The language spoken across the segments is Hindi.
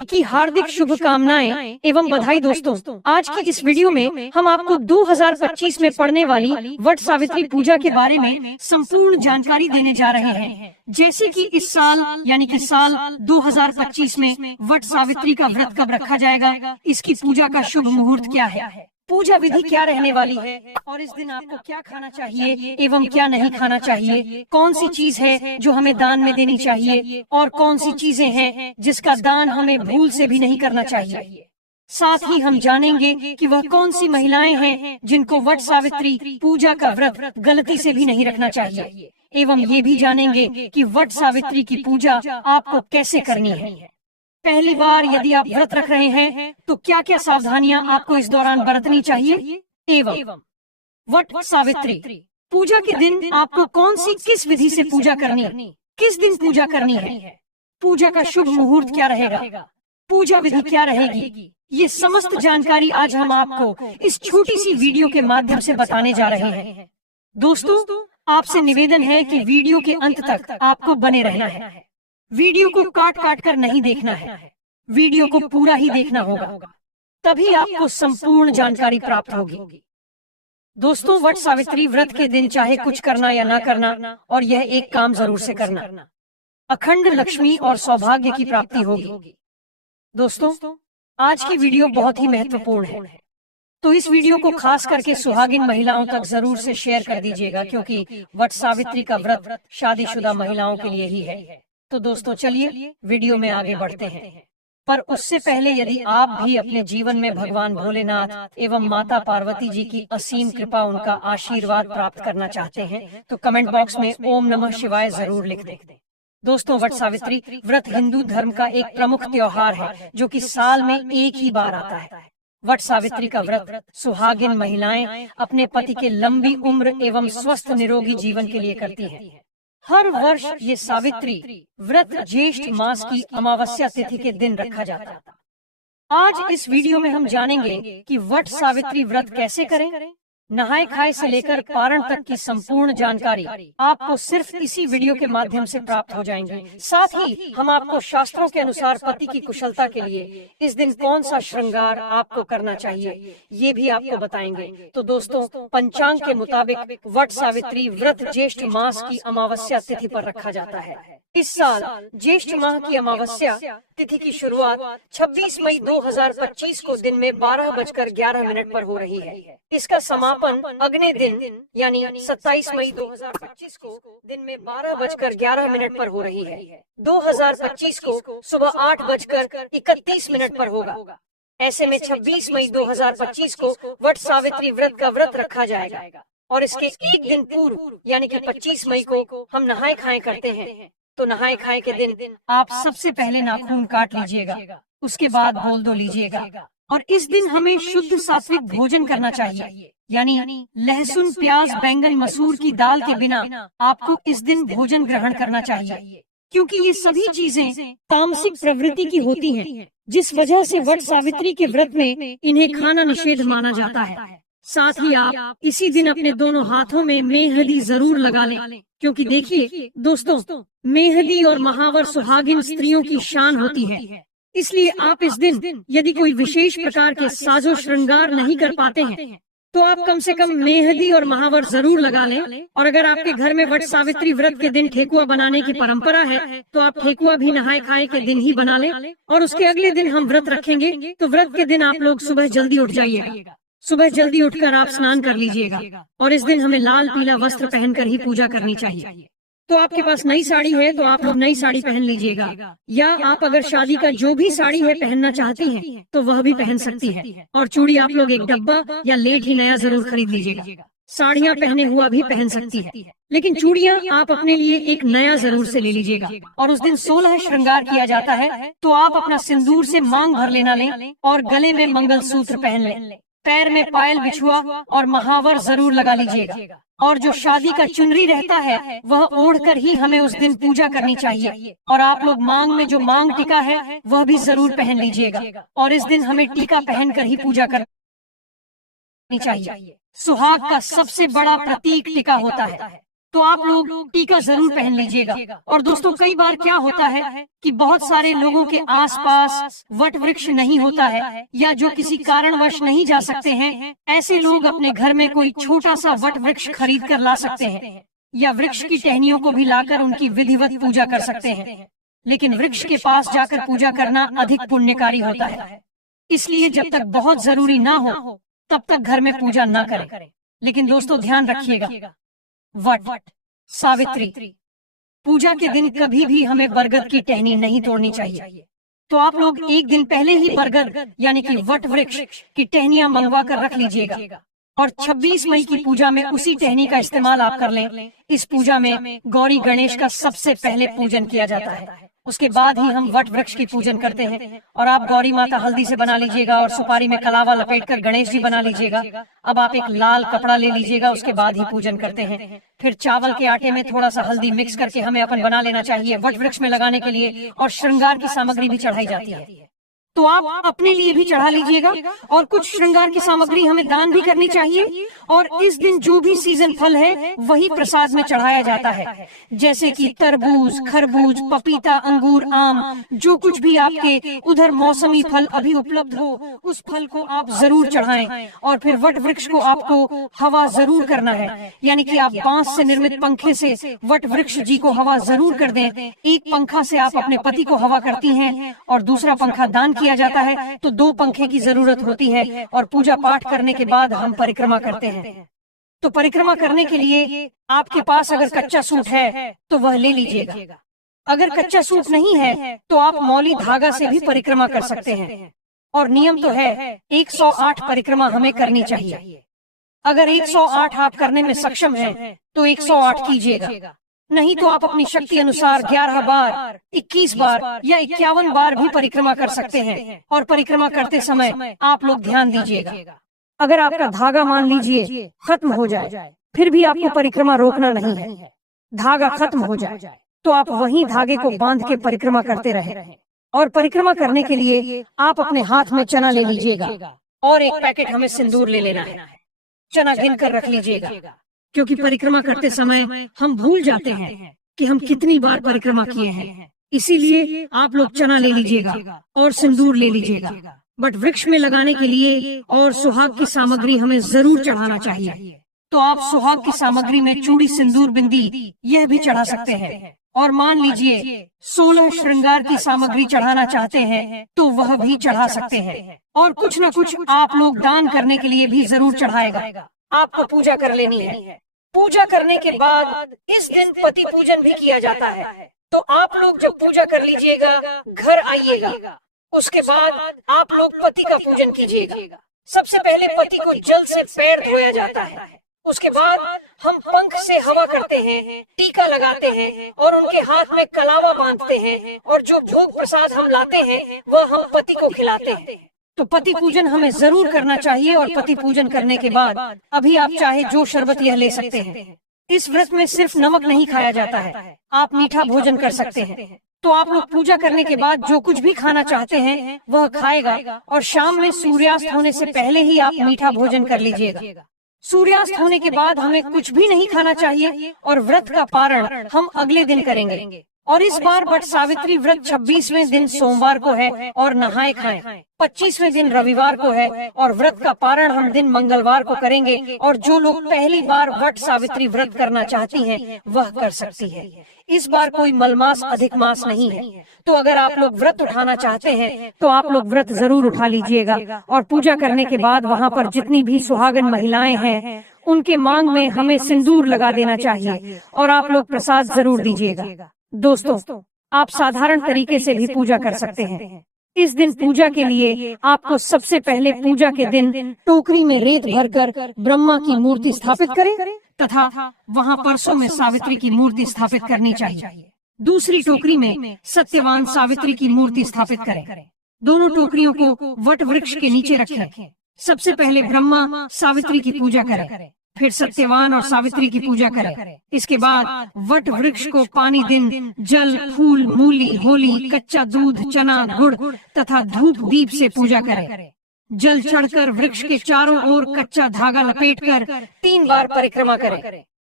की हार्दिक शुभकामनाएं एवं बधाई। दोस्तों, आज की इस वीडियो में हम आपको 2025 में पड़ने वाली वट सावित्री पूजा के बारे में संपूर्ण जानकारी देने जा रहे हैं। जैसे कि इस साल यानी कि साल 2025 में वट सावित्री का व्रत कब रखा जाएगा, इसकी पूजा का शुभ मुहूर्त क्या है, पूजा विधि क्या रहने वाली है और इस दिन आपको क्या खाना चाहिए एवं क्या नहीं खाना चाहिए, कौन सी चीज है जो हमें दान में देनी चाहिए और कौन सी चीजें हैं जिसका दान हमें भूल से भी नहीं करना चाहिए। साथ ही हम जानेंगे कि वह कौन सी महिलाएं हैं जिनको वट सावित्री पूजा का व्रत गलती से भी नहीं रखना चाहिए, एवं ये भी जानेंगे कि वट सावित्री की पूजा आपको कैसे करनी है। पहली बार यदि आप व्रत रख रहे हैं तो क्या क्या सावधानियां आपको इस दौरान बरतनी चाहिए, एवं वट सावित्री पूजा के दिन आपको कौन सी किस विधि से पूजा करनी है, किस दिन पूजा करनी है, पूजा का शुभ मुहूर्त क्या रहेगा, पूजा विधि क्या रहेगी, ये समस्त जानकारी आज हम आपको इस छोटी सी वीडियो के माध्यम से बताने जा रहे हैं। दोस्तों, आपसे निवेदन है कि वीडियो के अंत तक आपको बने रहना है। वीडियो को काट काट कर नहीं देखना है, वीडियो को पूरा ही देखना होगा, तभी आपको संपूर्ण जानकारी प्राप्त होगी। दोस्तों, वट सावित्री व्रत के दिन चाहे कुछ करना या ना करना, और यह एक काम जरूर से करना, अखंड लक्ष्मी और सौभाग्य की प्राप्ति होगी। दोस्तों, आज की वीडियो बहुत ही महत्वपूर्ण है, तो इस वीडियो को खास करके सुहागिन महिलाओं तक जरूर से शेयर कर दीजिएगा, क्योंकि वट सावित्री का व्रत शादीशुदा महिलाओं के लिए ही है। तो दोस्तों, चलिए वीडियो में आगे बढ़ते हैं। पर उससे पहले यदि आप भी अपने जीवन में भगवान भोलेनाथ एवं माता पार्वती जी की असीम कृपा, उनका आशीर्वाद प्राप्त करना चाहते हैं तो कमेंट बॉक्स में ओम नमः शिवाय जरूर लिख दें। दोस्तों, वट सावित्री व्रत हिंदू धर्म का एक प्रमुख त्योहार है जो कि साल में एक ही बार आता है। वट सावित्री का व्रत सुहागिन महिलाएं अपने पति के लंबी उम्र एवं स्वस्थ निरोगी जीवन के लिए करती हैं। हर वर्ष ये सावित्री व्रत ज्येष्ठ मास की अमावस्या तिथि के दिन रखा जाता है। आज इस वीडियो में हम जानेंगे कि वट सावित्री व्रत कैसे करें। नहाए खाए से लेकर पारण तक की संपूर्ण जानकारी आपको सिर्फ इसी वीडियो के माध्यम से प्राप्त हो जाएंगे। साथ ही हम आपको शास्त्रों के अनुसार पति की कुशलता के लिए इस दिन कौन सा श्रृंगार आपको करना चाहिए, ये भी आपको बताएंगे। तो दोस्तों, पंचांग के मुताबिक वट सावित्री व्रत ज्येष्ठ मास की अमावस्या तिथि पर रखा जाता है। इस साल ज्येष्ठ माह की अमावस्या तिथि की शुरुआत 26 मई 2025 को दिन में 12:11 पर हो रही है। इसका समापन अगले दिन यानी 27 मई 2025 को दिन में 12:11 पर हो रही है। 2025 को सुबह 8:31 पर होगा। ऐसे में 26 मई 2025 को वट सावित्री व्रत का व्रत रखा जाएगा और इसके एक दिन पूर्व यानी कि 25 मई को हम नहाए खाए करते हैं। तो नहाए खाए के दिन आप सबसे पहले नाखून काट लीजिएगा, उसके बाद बोल दो लीजिएगा। और इस दिन हमें शुद्ध सात्विक भोजन करना चाहिए, यानी लहसुन, प्याज, बैंगन, मसूर की दाल के बिना आपको इस दिन भोजन ग्रहण करना चाहिए, क्योंकि ये सभी चीजें तामसिक प्रवृत्ति की होती हैं, जिस वजह से वट सावित्री के व्रत में इन्हें खाना निषेध माना जाता है। साथ ही आप इसी दिन अपने दोनों हाथों में मेहंदी जरूर लगा लें, क्योंकि देखिए दोस्तों, मेहंदी और महावर सुहागिन स्त्रियों की शान होती है। इसलिए आप इस दिन यदि कोई विशेष प्रकार के साजो श्रृंगार नहीं कर पाते हैं तो आप कम से कम मेहंदी और महावर जरूर लगा लें। और अगर आपके घर में वट सावित्री व्रत के दिन ठेकुआ बनाने की परंपरा है तो आप ठेकुआ भी नहाए खाए के दिन ही बना लें। और उसके अगले दिन हम व्रत रखेंगे तो व्रत के दिन आप लोग सुबह जल्दी उठ जाइएगा। सुबह जल्दी उठकर आप स्नान कर लीजिएगा और इस दिन हमें लाल पीला वस्त्र पहनकर ही पूजा करनी चाहिए। तो आपके पास नई साड़ी है तो आप लोग नई साड़ी पहन लीजिएगा, या आप अगर शादी का जो भी साड़ी है पहनना चाहती हैं तो वह भी पहन सकती है। और चूड़ी आप लोग एक डब्बा या लेट ही नया जरूर खरीद लीजिएगा। साड़ियाँ पहने हुआ भी पहन सकती है, लेकिन चूड़ियाँ आप अपने लिए एक नया जरूर से ले लीजिएगा। और उस दिन 16 श्रृंगार किया जाता है, तो आप अपना सिंदूर से मांग भर लेना लें और गले में मंगलसूत्र पहन लें। पैर में पायल, बिछुआ और महावर जरूर लगा लीजिएगा। और जो शादी का चुनरी रहता है वह ओढ़कर ही हमें उस दिन पूजा करनी चाहिए। और आप लोग मांग में जो मांग टीका है वह भी जरूर पहन लीजिएगा। और इस दिन हमें टीका पहनकर ही पूजा करनी चाहिए। सुहाग का सबसे बड़ा प्रतीक टीका होता है। तो आप लोग टीका जरूर पहन लीजिएगा। और दोस्तों, कई बार क्या होता है कि बहुत सारे लोगों के आसपास वट वृक्ष नहीं होता है, या जो किसी कारणवश नहीं जा सकते हैं, ऐसे लोग अपने घर में कोई छोटा सा वट वृक्ष खरीद कर ला सकते हैं, या वृक्ष की टहनियों को भी लाकर उनकी विधिवत पूजा कर सकते हैं। लेकिन वृक्ष के पास जाकर पूजा करना अधिक पुण्यकारी होता है, इसलिए जब तक बहुत जरूरी ना हो तब तक घर में पूजा ना करें। लेकिन दोस्तों, ध्यान रखिएगा, वट, सावित्री, पूजा के दिन कभी भी हमें बरगद की टहनी नहीं तोड़नी चाहिए। तो आप लोग एक दिन पहले ही बरगद यानी कि वट वृक्ष की टहनियां मंगवा कर रख लीजिएगा, और 26 मई की पूजा में उसी टहनी का इस्तेमाल आप कर लें। इस पूजा में गौरी गणेश का सबसे पहले पूजन किया जाता है, उसके बाद ही हम वट वृक्ष की पूजन करते हैं। और आप गौरी माता हल्दी से बना लीजिएगा और सुपारी में कलावा लपेटकर गणेश जी बना लीजिएगा। अब आप एक लाल कपड़ा ले लीजिएगा, उसके बाद ही पूजन करते हैं। फिर चावल के आटे में थोड़ा सा हल्दी मिक्स करके हमें अपन बना लेना चाहिए वट वृक्ष में लगाने के लिए, और श्रृंगार की सामग्री भी चढ़ाई जाती है, तो आप अपने लिए भी चढ़ा लीजिएगा। और कुछ श्रृंगार की सामग्री हमें दान भी करनी चाहिए। और इस दिन जो भी सीजन फल है वही प्रसाद में चढ़ाया जाता है, जैसे कि तरबूज, खरबूज, पपीता, अंगूर, आम, जो कुछ भी आपके उधर मौसमी फल अभी उपलब्ध हो, उस फल को आप जरूर चढ़ाएं। और फिर वट वृक्ष को आपको हवा जरूर करना है, यानी कि आप बांस से निर्मित पंखे से वट वृक्ष जी को हवा जरूर कर दें। एक पंखा से आप अपने पति को हवा करती हैं और दूसरा पंखा दान किया जाता है, तो 2 पंखे की जरूरत होती है। और पूजा पाठ करने के बाद हम परिक्रमा करते हैं। तो परिक्रमा करने के लिए आपके पास अगर कच्चा सूट है तो वह ले लीजिएगा। अगर कच्चा सूट नहीं है तो आप मौली धागा से भी परिक्रमा कर सकते हैं। और नियम तो है 108 परिक्रमा हमें करनी चाहिए। अगर 108 आप करने में सक्षम हैं तो 108 कीजिएगा, नहीं तो आप अपनी शक्ति अनुसार 11 बार, 21 बार या 51 बार भी परिक्रमा कर सकते हैं। और परिक्रमा करते समय आप लोग ध्यान दीजिएगा, अगर आपका धागा मान लीजिए खत्म हो जाए, फिर भी आपको परिक्रमा रोकना नहीं है। धागा खत्म हो जाए तो आप वहीं धागे को बांध के परिक्रमा करते रहे। और परिक्रमा करने के लिए आप अपने हाथ में चना ले लीजिएगा, और एक पैकेट हमें सिंदूर ले लेना है। चना गिन कर रख लीजिएगा, क्योंकि परिक्रमा करते समय हम भूल जाते हैं कि हम कितनी बार परिक्रमा किए हैं। इसीलिए आप लोग चना ले लीजिएगा और सिंदूर ले लीजिएगा। बट वृक्ष में लगाने के लिए और सुहाग की सामग्री हमें जरूर चढ़ाना चाहिए। तो आप सुहाग की सामग्री में चूड़ी, सिंदूर, बिंदी यह भी चढ़ा सकते हैं। और मान लीजिए 16 श्रृंगार की सामग्री चढ़ाना चाहते हैं तो वह भी चढ़ा सकते हैं। और कुछ न कुछ आप लोग दान करने के लिए भी जरूर चढ़ाएगा। आपको पूजा कर लेनी है। पूजा करने के बाद इस दिन पति पूजन भी किया जाता है। तो आप लोग जब पूजा कर लीजिएगा, घर आइएगा, उसके बाद आप लोग पति का पूजन कीजिएगा। सबसे पहले पति को जल से पैर धोया जाता है, उसके बाद हम पंख से हवा करते हैं, टीका लगाते हैं और उनके हाथ में कलावा बांधते हैं। और जो भोग प्रसाद हम लाते हैं वह हम पति को खिलाते हैं। तो पति पूजन हमें जरूर करना चाहिए। और पति पूजन करने के बाद अभी आप चाहे जो शरबत यह ले सकते हैं। इस व्रत में सिर्फ नमक नहीं खाया जाता है, आप मीठा भोजन कर सकते हैं। तो आप लोग पूजा करने के बाद जो कुछ भी खाना चाहते हैं वह खाएगा। और शाम में सूर्यास्त होने से पहले ही आप मीठा भोजन कर लीजिएगा। सूर्यास्त होने के बाद हमें कुछ भी नहीं खाना चाहिए। और व्रत का पारण हम अगले दिन करेंगे। और इस बार वट सावित्री व्रत 26वें दिन सोमवार को है और नहाए खाएं। 25वें दिन रविवार को है और व्रत का पारण हम दिन मंगलवार को करेंगे। और जो लोग पहली बार वट सावित्री व्रत करना चाहती हैं वह कर सकती है। इस बार कोई मलमास अधिक मास नहीं है। तो अगर आप लोग व्रत उठाना चाहते हैं तो आप लोग व्रत जरूर उठा लीजिएगा। और पूजा करने के बाद वहाँ पर जितनी भी सुहागन महिलाएं हैं उनके मांग में हमें सिंदूर लगा देना चाहिए। और आप लोग प्रसाद जरूर दीजिएगा। दोस्तों, आप साधारण तरीके से भी पूजा कर सकते हैं। इस दिन पूजा के लिए आपको सबसे पहले पूजा के दिन टोकरी में रेत भरकर ब्रह्मा की मूर्ति स्थापित करें तथा वहां परसों में सावित्री की मूर्ति स्थापित करनी चाहिए। दूसरी टोकरी में सत्यवान सावित्री की मूर्ति स्थापित करें। दोनों टोकरियों को वट वृक्ष के नीचे रखें। सबसे पहले ब्रह्मा सावित्री की पूजा करें, फिर सत्यवान और सावित्री की पूजा करें। इसके बाद वट वृक्ष को पानी, दिन, जल, फूल, मूली, होली, कच्चा दूध, चना, गुड़ तथा धूप दीप से पूजा करें। जल चढ़कर वृक्ष के चारों ओर कच्चा धागा लपेटकर 3 बार परिक्रमा करें।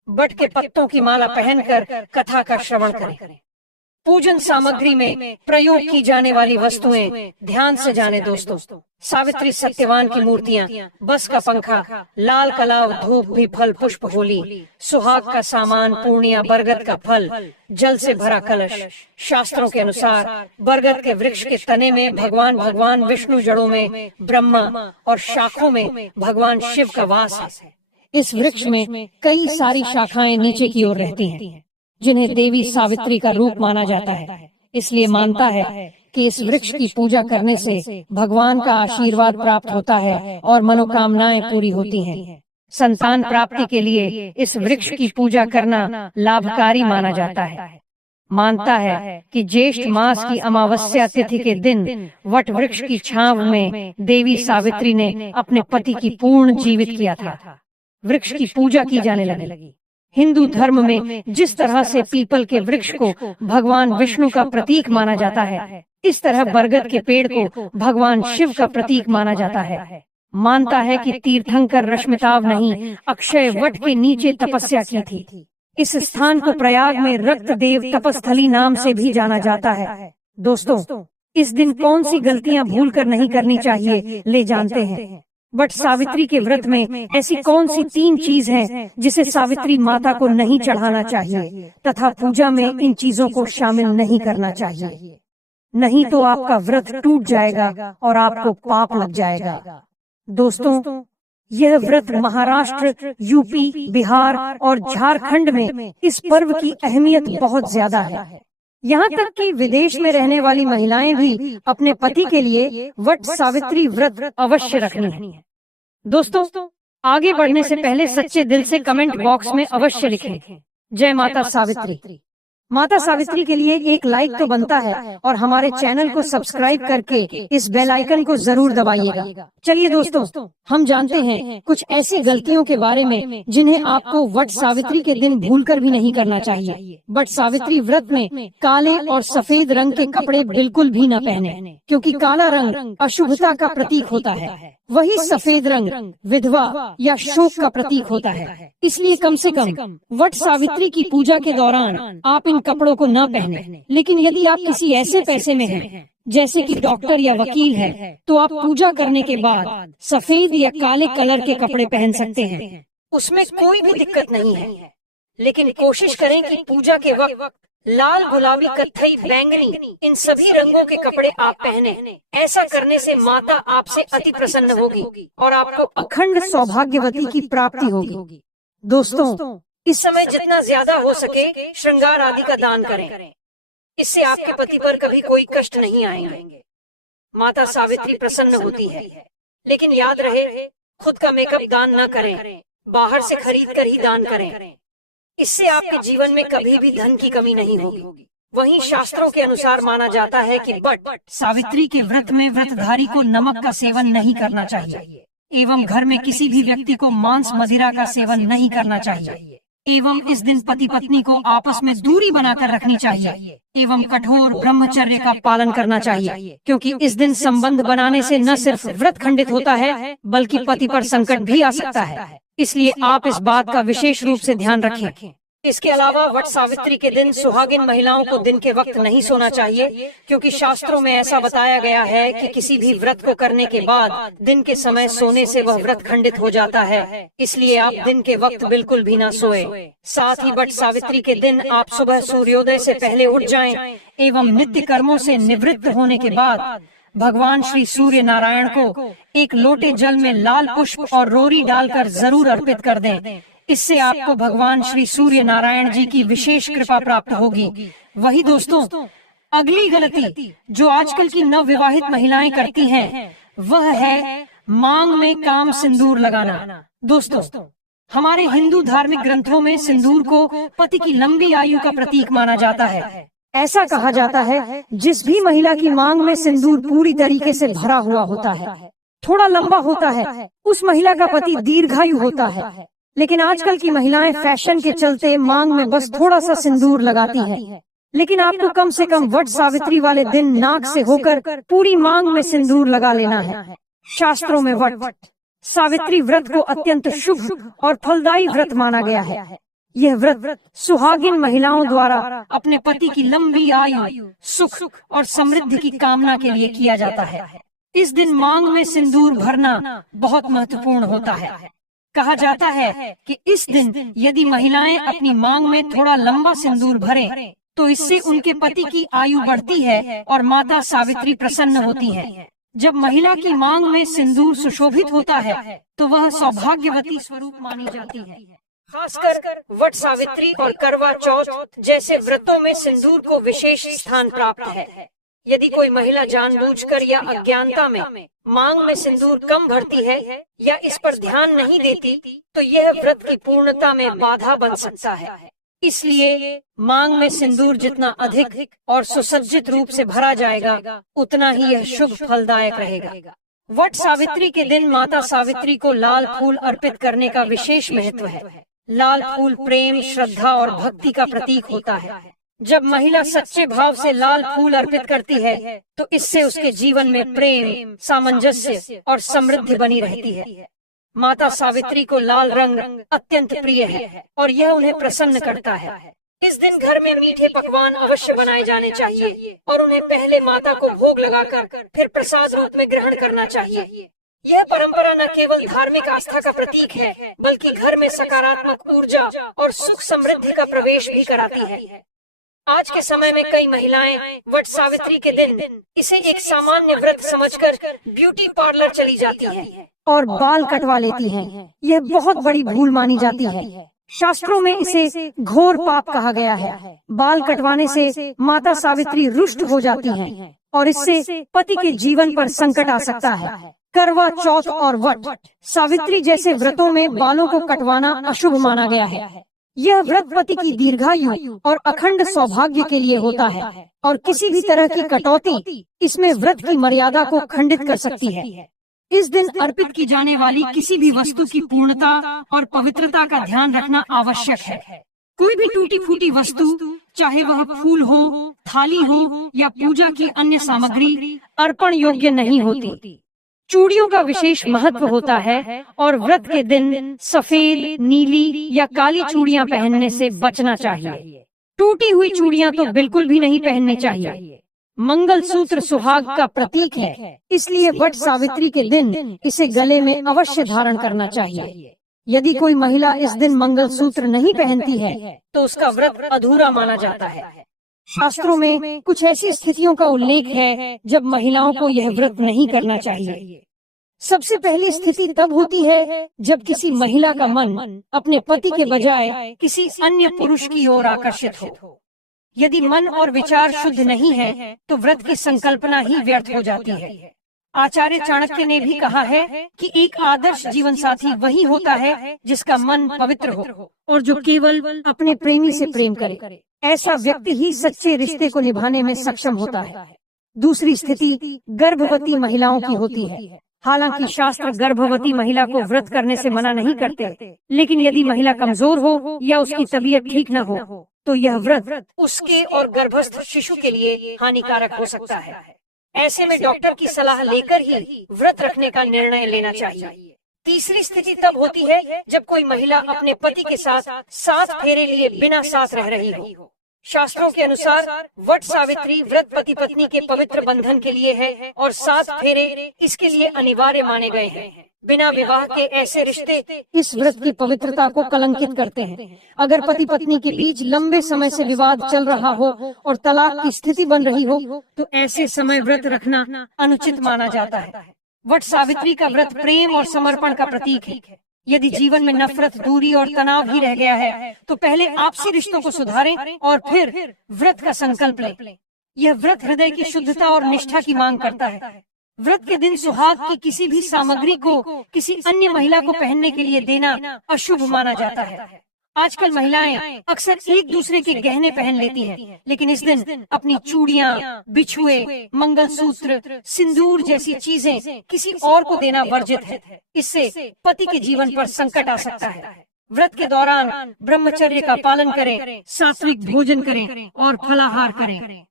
बट के पत्तों की माला पहनकर कथा का श्रवण करें। पूजन सामग्री में प्रयोग की जाने वाली वस्तुएं ध्यान से जाने दोस्तों। सावित्री सत्यवान की मूर्तियां, बस का पंखा, लाल कलाव, धूप भी फल, पुष्प, होली, सुहाग का सामान, पूर्णिया, बरगद का फल, जल से भरा कलश। शास्त्रों के अनुसार बरगद के वृक्ष के तने में भगवान विष्णु, जड़ों में ब्रह्मा और शाखों में भगवान शिव का वास है। इस वृक्ष में कई सारी शाखाएं नीचे की ओर रहती हैं, जिन्हें देवी सावित्री का रूप माना जाता है। इसलिए मानता है कि इस वृक्ष की पूजा करने से भगवान का आशीर्वाद प्राप्त होता है और मनोकामनाएं पूरी होती हैं। संतान प्राप्ति के लिए इस वृक्ष की पूजा करना लाभकारी माना जाता है। मानता है कि ज्येष्ठ मास की अमावस्या तिथि के दिन वट वृक्ष की छांव में देवी सावित्री ने अपने पति की पूर्ण जीवित किया था। वृक्ष की पूजा की जाने लगी। हिंदू धर्म में जिस तरह से पीपल के वृक्ष को भगवान विष्णु का प्रतीक माना जाता है, इस तरह बरगद के पेड़ को भगवान शिव का प्रतीक माना जाता है। मानता है कि तीर्थंकर रश्मिताव नहीं, अक्षय वट के नीचे तपस्या की थी। इस स्थान को प्रयाग में रक्त देव तपस्थली नाम से भी जाना जाता है। दोस्तों, इस दिन कौन सी गलतियां भूलकर नहीं करनी चाहिए, ले जानते हैं। बट सावित्री के व्रत में ऐसी कौन सी 3 चीज हैं जिसे सावित्री माता को नहीं चढ़ाना चाहिए तथा पूजा में इन चीजों को शामिल नहीं करना चाहिए, नहीं तो आपका व्रत टूट जाएगा और आपको पाप लग जाएगा। दोस्तों, यह व्रत महाराष्ट्र, यूपी, बिहार और झारखंड में इस पर्व की अहमियत बहुत ज्यादा है। यहाँ तक कि विदेश में रहने वाली महिलाएं भी अपने पति के लिए वट सावित्री व्रत अवश्य रखनी है। दोस्तों, आगे बढ़ने से पहले सच्चे दिल से कमेंट बॉक्स में अवश्य लिखें, जय माता सावित्री। माता सावित्री के लिए एक लाइक तो बनता है और हमारे चैनल को सब्सक्राइब करके इस बेल आइकन को जरूर दबाइएगा। चलिए दोस्तों, हम जानते हैं कुछ ऐसी गलतियों के बारे में जिन्हें आपको वट सावित्री के दिन भूलकर भी नहीं करना चाहिए। वट सावित्री व्रत में काले और सफेद रंग के कपड़े बिल्कुल भी न पहने, क्योंकि काला रंग अशुभता का प्रतीक होता है, वही सफेद रंग विधवा या शोक का प्रतीक होता है। इसलिए कम से कम वट सावित्री की पूजा के दौरान आप इन कपड़ों को न पहने। लेकिन यदि आप किसी ऐसे पैसे में हैं, जैसे कि डॉक्टर या वकील है, तो आप पूजा करने के बाद सफेद या काले कलर के कपड़े पहन सकते हैं, उसमें कोई भी दिक्कत नहीं है। लेकिन कोशिश करें कि पूजा के वक्त लाल, गुलाबी, कत्थई, बैंगनी इन सभी रंगों के कपड़े आप पहने। ऐसा करने से माता आपसे अति प्रसन्न होगी और आपको अखंड सौभाग्यवती की प्राप्ति होगी। दोस्तों, इस समय जितना ज्यादा हो सके श्रृंगार आदि का दान करें, इससे आपके पति पर कभी कोई कष्ट नहीं आएंगे। माता सावित्री प्रसन्न होती है। लेकिन याद रहे, खुद का मेकअप दान न करें, बाहर से खरीद कर ही दान करें। इससे आपके जीवन में कभी भी धन की कमी नहीं होगी। वहीं शास्त्रों के अनुसार माना जाता है कि वट सावित्री के व्रत में व्रतधारी को नमक का सेवन नहीं करना चाहिए एवं घर में किसी भी व्यक्ति को मांस मदिरा का सेवन नहीं करना चाहिए एवं इस दिन पति पत्नी को आपस में दूरी बनाकर रखनी चाहिए एवं कठोर ब्रह्मचर्य का पालन करना चाहिए, क्योंकि इस दिन संबंध बनाने से न सिर्फ व्रत खंडित होता है बल्कि पति पर संकट भी आ सकता है। इसलिए आप इस बात का विशेष रूप से ध्यान रखें। इसके अलावा वट सावित्री के दिन सुहागिन महिलाओं को दिन के वक्त नहीं सोना चाहिए, क्योंकि शास्त्रों में ऐसा बताया गया है कि किसी भी व्रत को करने के बाद दिन के समय सोने से वह व्रत खंडित हो जाता है। इसलिए आप दिन के वक्त बिल्कुल भी ना सोए। साथ ही वट सावित्री के दिन आप सुबह सूर्योदय से पहले उठ जाएं एवं नित्य कर्मों से निवृत्त होने के बाद भगवान श्री सूर्य नारायण को एक लोटे जल में लाल पुष्प और रोरी डालकर जरूर अर्पित कर दें। इससे आपको भगवान श्री सूर्य नारायण जी की विशेष कृपा प्राप्त होगी। वही दोस्तों, अगली गलती जो आजकल की नवविवाहित महिलाएं करती हैं, वह है मांग में काम सिंदूर लगाना। दोस्तों, हमारे हिंदू धार्मिक ग्रंथों में सिंदूर को पति की लंबी आयु का प्रतीक माना जाता है। ऐसा कहा जाता है, जिस भी महिला की मांग में सिंदूर पूरी तरीके से भरा हुआ होता है, थोड़ा लंबा होता है, उस महिला का पति दीर्घायु होता है। लेकिन आजकल की महिलाएं फैशन के चलते मांग में बस थोड़ा सा सिंदूर लगाती हैं। लेकिन आपको कम से कम वट सावित्री वाले दिन नाक से होकर पूरी मांग में सिंदूर लगा लेना है। शास्त्रों में वट सावित्री व्रत को अत्यंत शुभ और फलदायी व्रत माना गया है। यह व्रत सुहागिन महिलाओं द्वारा अपने पति की लंबी आयु, सुख और समृद्धि की कामना के लिए किया जाता है। इस दिन मांग में सिंदूर भरना बहुत महत्वपूर्ण होता है। कहा जाता है कि इस दिन यदि महिलाएं अपनी मांग में थोड़ा लंबा सिंदूर भरें, तो इससे उनके पति की आयु बढ़ती है और माता सावित्री प्रसन्न होती है। जब महिला की मांग में सिंदूर सुशोभित होता है, तो वह सौभाग्यवती स्वरूप मानी जाती है। खासकर वट सावित्री और करवा चौथ जैसे व्रतों में सिंदूर को विशेष स्थान प्राप्त है। यदि कोई महिला जानबूझकर या अज्ञानता में मांग में सिंदूर कम भरती है या इस पर ध्यान नहीं देती, तो यह व्रत की पूर्णता में बाधा बन सकता है। इसलिए मांग में सिंदूर जितना अधिक और सुसज्जित रूप से भरा जाएगा, उतना ही यह शुभ फलदायक रहेगा। वट सावित्री के दिन माता सावित्री को लाल फूल अर्पित करने का विशेष महत्व है। लाल फूल प्रेम, श्रद्धा और भक्ति का प्रतीक होता है। जब महिला सच्चे भाव से लाल फूल अर्पित करती है, तो इससे उसके जीवन में प्रेम, सामंजस्य और समृद्धि बनी रहती है। माता सावित्री को लाल रंग अत्यंत प्रिय है और यह उन्हें प्रसन्न करता है। इस दिन घर में मीठे पकवान अवश्य बनाए जाने चाहिए और उन्हें पहले माता को भोग लगाकर फिर प्रसाद रूप में ग्रहण करना चाहिए। यह परंपरा न केवल धार्मिक आस्था का प्रतीक है, बल्कि घर में सकारात्मक ऊर्जा और सुख समृद्धि का प्रवेश भी कराती है। आज के समय में कई महिलाएं वट सावित्री के दिन इसे एक सामान्य व्रत समझकर ब्यूटी पार्लर चली जाती हैं और बाल कटवा लेती हैं। यह बहुत बड़ी भूल मानी जाती है। शास्त्रों में इसे घोर पाप कहा गया है। बाल कटवाने से माता सावित्री रुष्ट हो जाती हैं और इससे पति के जीवन पर संकट आ सकता है। करवा चौथ और वट सावित्री जैसे व्रतों में बालों को कटवाना अशुभ माना गया है। यह व्रत पति की दीर्घायु और अखंड सौभाग्य के लिए होता है और किसी भी तरह की कटौती इसमें व्रत की मर्यादा को खंडित कर सकती है। इस दिन अर्पित की जाने वाली किसी भी वस्तु की पूर्णता और पवित्रता का ध्यान रखना आवश्यक है। कोई भी टूटी फूटी वस्तु, चाहे वह फूल हो, थाली हो या पूजा की अन्य सामग्री, अर्पण योग्य नहीं होती। चूड़ियों का विशेष महत्व होता है और व्रत के दिन सफेद, नीली या काली चूड़ियां पहनने से बचना चाहिए। टूटी हुई चूड़ियां तो बिल्कुल भी नहीं पहननी चाहिए। मंगल सूत्र सुहाग का प्रतीक है, इसलिए वट सावित्री के दिन इसे गले में अवश्य धारण करना चाहिए। यदि कोई महिला इस दिन मंगल सूत्र नहीं पहनती है, तो उसका व्रत अधूरा माना जाता है। शास्त्रों में कुछ ऐसी स्थितियों का उल्लेख है जब महिलाओं को यह व्रत नहीं करना चाहिए। सबसे पहली स्थिति तब होती है जब किसी महिला का मन अपने पति के बजाय किसी अन्य पुरुष की ओर आकर्षित हो। यदि मन और विचार शुद्ध नहीं है, तो व्रत की संकल्पना ही व्यर्थ हो जाती है। आचार्य चाणक्य ने भी कहा है कि एक आदर्श जीवन साथी वही होता है जिसका मन पवित्र हो और जो केवल अपने प्रेमी से प्रेम करे। ऐसा व्यक्ति ही सच्चे रिश्ते को निभाने में सक्षम होता है। दूसरी स्थिति गर्भवती महिलाओं की होती है। हालांकि शास्त्र गर्भवती महिला को व्रत करने से मना नहीं करते, लेकिन यदि महिला कमजोर हो या उसकी तबीयत ठीक न हो, तो यह व्रत उसके और गर्भस्थ शिशु के लिए हानिकारक हो सकता है। ऐसे में डॉक्टर की सलाह लेकर ही व्रत रखने का निर्णय लेना चाहिए। तीसरी स्थिति तब होती है जब कोई महिला अपने पति के साथ 7 फेरे लिए बिना साथ रह रही हो। शास्त्रों के अनुसार वट सावित्री व्रत पति पत्नी के पवित्र बंधन के लिए है और 7 फेरे इसके लिए अनिवार्य माने गए हैं। बिना विवाह के ऐसे रिश्ते इस व्रत की पवित्रता को कलंकित करते हैं। अगर पति पत्नी के बीच लंबे समय से विवाद चल रहा हो और तलाक की स्थिति बन रही हो, तो ऐसे समय व्रत रखना अनुचित माना जाता है। वट सावित्री का व्रत प्रेम और समर्पण का प्रतीक है। यदि जीवन में नफरत, दूरी और तनाव ही रह गया है, तो पहले आपसी रिश्तों को सुधारें और फिर व्रत का संकल्प लें। यह व्रत हृदय की शुद्धता और निष्ठा की मांग करता है। व्रत के दिन सुहाग की किसी भी सामग्री को किसी अन्य महिला को पहनने के लिए देना अशुभ माना जाता है। आजकल महिलाएं अक्सर एक दूसरे के गहने पहन लेती हैं, लेकिन इस दिन अपनी चूड़ियां, बिछुए, मंगलसूत्र, सिंदूर जैसी चीजें किसी और को देना वर्जित है। इससे पति के जीवन पर संकट आ सकता है। व्रत के दौरान ब्रह्मचर्य का पालन करें, सात्विक भोजन करें और फलाहार करें।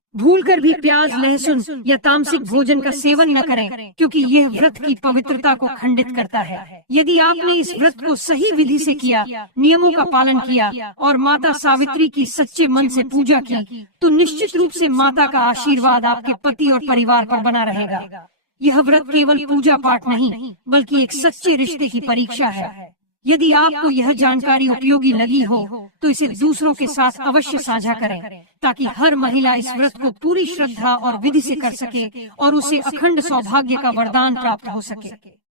भूलकर भी प्याज, लहसुन या तामसिक भोजन का सेवन न करें, क्योंकि यह व्रत की पवित्रता को खंडित करता है। यदि आपने इस व्रत को सही विधि से किया, नियमों का पालन किया और माता सावित्री की सच्चे मन से पूजा की, तो निश्चित रूप से माता का आशीर्वाद आपके पति और परिवार पर बना रहेगा। यह व्रत केवल पूजा पाठ नहीं, बल्कि एक सच्चे रिश्ते की परीक्षा है। यदि आपको यह जानकारी उपयोगी लगी हो, तो इसे दूसरों के साथ अवश्य साझा करें, ताकि हर महिला इस व्रत को पूरी श्रद्धा और विधि से कर सके और उसे अखंड सौभाग्य का वरदान प्राप्त हो सके।